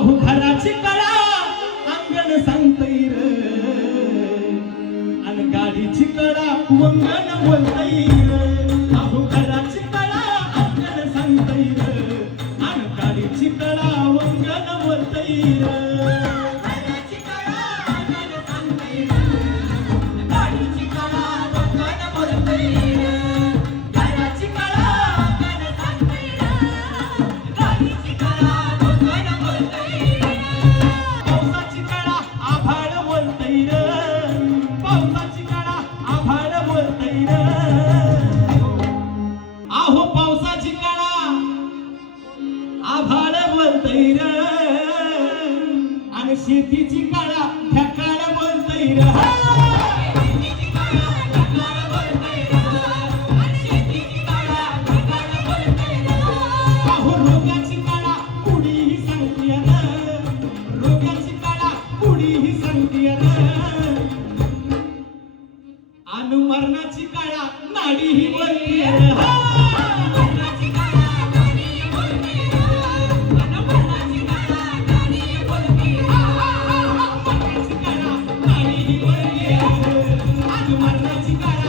अहो घराची कळा अंगण सांगतैर आणि गाडीची कळा वंगण बोलतैर अहो घराची कळा अंगण सांगतैर आणि गाडीची कळा वंगण बोलतैर अहो पावसाची काळा आभाळ बोलतैर आणि शेतीची काळा ढकाळ बोलतैर अहो रोगाची काळा कुणीही सांगतीय रोगाची काळा कुणीही सांगतीय आणि मरणाची काळा नाडीही बोलतीय मरणाची काळा